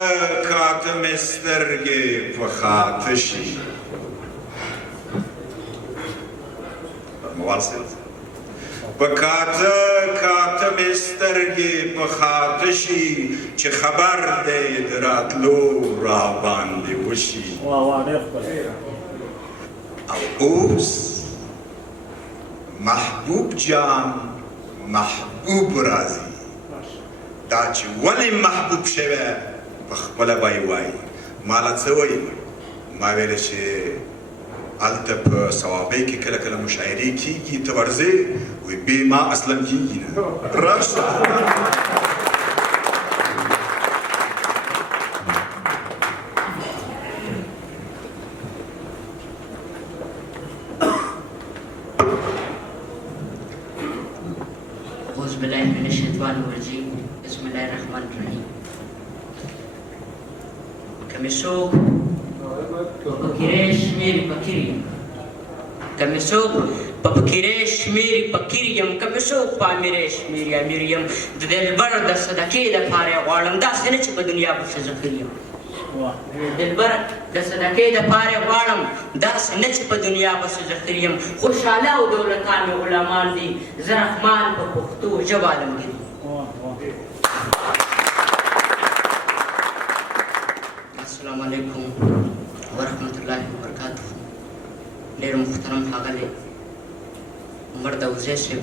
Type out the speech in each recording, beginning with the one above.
کاتم سترګې په خاته شي په کاتم سترګې په خاته شي چې خبر دی د راتلو را باندې وشي او اوس محبوب جان محبوب راځي دا چې ولې محبوب شوی په خپله به یې وایي ماله څه وایي ما ویله چې هلته په صوابۍ کې کله کله مشاعرې کېږي ته ورځې وایي بې ما اصلا کېږي نه راشه أعوذ بالله من الشيطان الرجيم بسم الله الرحمن الرحيم Kamiso papakire shmiri pakiri Kamiso papakire shmiri pakiriyam Kamiso pamire shmiri amiriyam د دلبر د صدقې دپاره یې غواړم داسې نه چې په دنیا پسې ذخیر یم دلبر د صدقې دپاره یې غواړم داسې نه چې په دنیا پسې ذخیر یم خوشحاله او دولتان مې غلامان دي زه رحمان په پښتو ژبه عالمګیر السلام علیکم ورحمت الله وبرکاته ډېر محترم ښاغلی عمر داوزی صاحب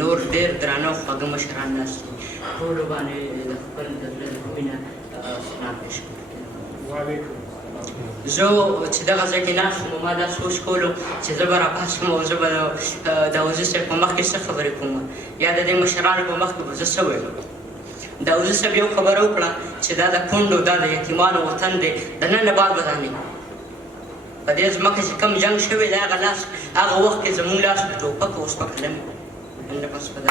نور ډېر درانه او خواږه مشران ناست دي ټولو باندې د خپل د زړه د مینه سلام پېښ کوم زه چې دغه ځای کې ناست وم ما دا سوچ کولو چې زه به راپاڅم او زه به د داوزي صاحب په مخ کې څه خبرې کوم یا د دې مشرانو په مخ کې به زه څه وایم داوزي صاحب یو خبره وکړه چې دا د کونډو دا د یتیمانو وطن دی د نن نه بعد به دا نه په دې ځمکه چې کوم جنګ شوی دی هغه لاس هغه وخت کې زموږ لاس په ټوپک او اوس په قلم نن نه پس په دا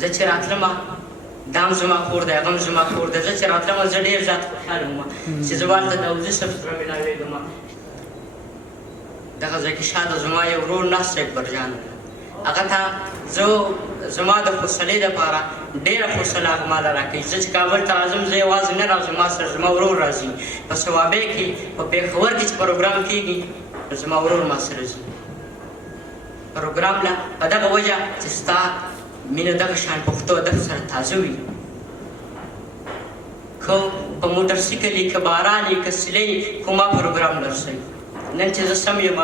زه چې راتلمه دا هم زما کور دی هغه هم زما کور دی زه چې راتلمه زه ډېر زیات خوشحاله وم چې زه به هلته داوزي صاحب سره ملاوېږم دغه ځای کې شاته زما یو ورور ناست دی اکبرجان هغه ته زه زما د حوصلې دپاره ډېره حوصله هغه ماله راکوي زه چې کابل ته راځم زه یوازې نه راځم ما سره زما ورور راځي په صوابۍ کې په پېښور کې چې پروګرام کېږي زما ورور ما سره ځي پروګرام له په دغه وجه چې ستا مینه دغه شان پښتو ادب سره تازه وي که په موټرسیکل یې که باران یې که سیلۍ خو ما پروګرام لرسوي نن چې زه سم یم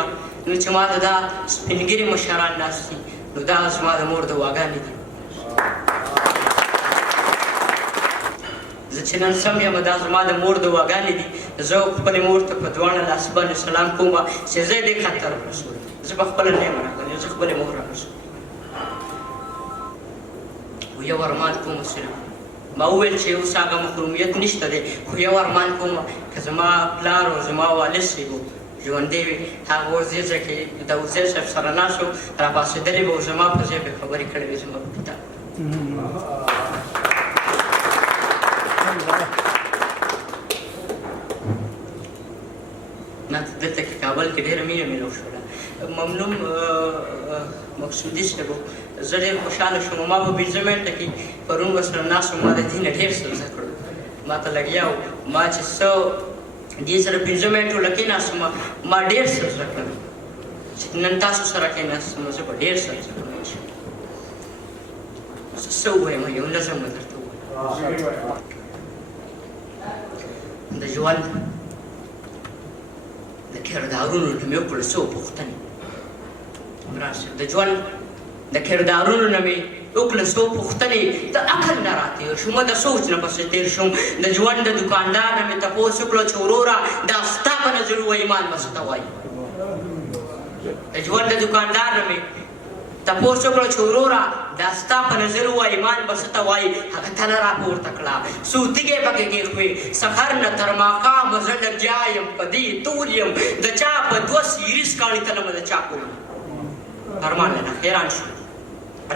نو چې ما ته دا سپینګیري مشران ناست دي نو دا زما د مور د واګانې دي زه چې نن سم یم دا زما د مور د واګانې دي زه خپلې مور ته په دواړه لاسه باندې سلام کوم چې زه یې دې خطر رسول زه په خپله نه یم راغلی زه خپلې مور رارسوم خو یو ارمان کوم صرف ما وویل چې اوس هغه محرومیت نشته دی خو یو ارمان کوم که زما پلار او زما والد صاحب ژوندی وي هغه اوس دې ځای کې داوزی صاحب سره ناست و راپاڅېدلی به او زما په ځای به خبرې کړې وې زما په کتاب ما دلته کې کابل کې ډېره مینه میلو شوله ممنون مقصودي صاحب زه ډېر خوشحاله شوم ما په پنځه منټه کې پرون ورسره ناست وم ما د دې نه ډېر څه زده کړل ما ته لګیا و ما چې څه دې سره پنځه منټو له کېناستم ما ډېر څه زده کړل چې نن تاسو سره کېناستم زه به ډېر څه زده کړم انشاءالله زه څه ووایم یو نظم به درته ووایم د ژوند د کردارونو نه مې وکړل څه پوښتنې د ژوند د کردارونو نه مې وکړل څو پوښتنې د عقل نه راتېر شوم د سوچ نه پسې تېر شوم د ژوند د دوکاندار نه مې تپوس وکړو چې وروره دا ستا په نظر و ایمان به څه ته وایي د ژوند د دوکاندار نه مې تپوس وکړو چې وروره دا ستا په نظر و ایمان به څه ته وایي هغه تله راپورته کړه څو تیږې پکې کېښوې سحر نه تر ماښامه زه لګیا یم په دې تور یم د چا په دوه سیریز کاڼي تلمه د چا کول ارمان نه حیران شو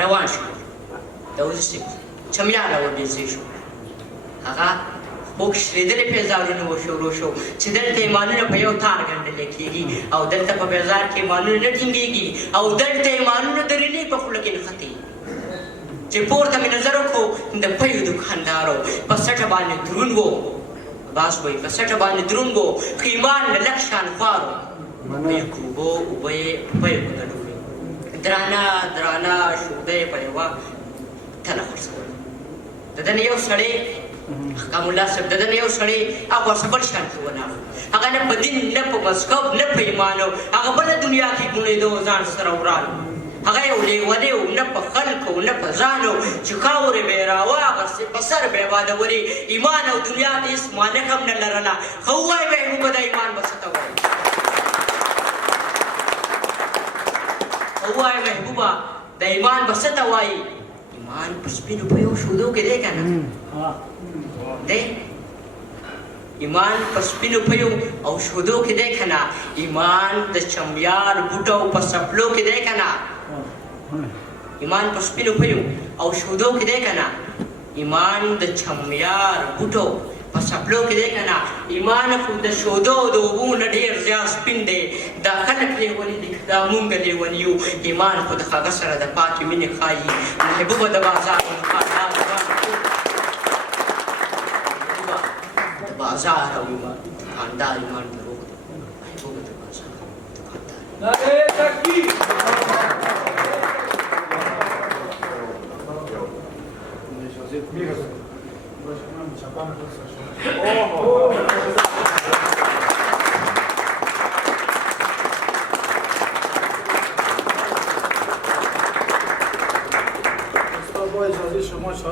روان شو داوزي صاحب چمیاله ورنږدې شو هغه موږ شلېدلې پیزارونه وشروع شو چې دلته ایمانونه په یو تار ګنډلې کېږي او دلته په بازار کې ایمانونه نه ټینګېږي او دلته ایمانونه د رینې په خوله کې نښتې چې پورته مې نظر وکړو د پیو دوکاندارو په سټه باندې دروند و باس وایي په سټه باندې دروند و خو ایمان له لږ شان خوار و په یو اوبه اوبه یې په پیو کې ګډولې درانه درانه شوده یې په یوه تله خرڅوله د ده نه یو سړی احکام الله صاحب د ده نه یو سړی هغه ورڅه بل شان کې وناغلو هغه نه په دین نه په مذهب نه په ایمان و هغه بله دنیا کې ګونېده ځان سره ورالو هغه یو لیونی و نه په خلکو نه په ځان و چې خاورې به یې راواغستې په سر به یې بادولې ایمان او دنیا ته هېڅ مانع هم نه لرله ښه ووایه به یې موږ د ایمان به څه ته وایو ښه ووایه محبوبه د ایمان به څه ته وایي ایمان په سپینو پیو شودو کې دی که نه دی ایمان په سپینو پیو او شودو کې دی که نه ایمان د چمیار بوټو په سپلو کې دی که نه ایمان په سپینو پیو او شودو کې دی که نه ایمان د چمیار بوټو په سپلو کې دی که نه ایمان خو د شودو د اوبو نه ډېر زیات سپین دی دا خلک لیوني دي دا مونږ لیوني یو ایمان خو د هغه سره د پاکې مینې ښایي محبوبه د بازار بازار او دکاندار ایمان دروغ دی محبوبه د بازار دکاندار نعره تکبیر Oh,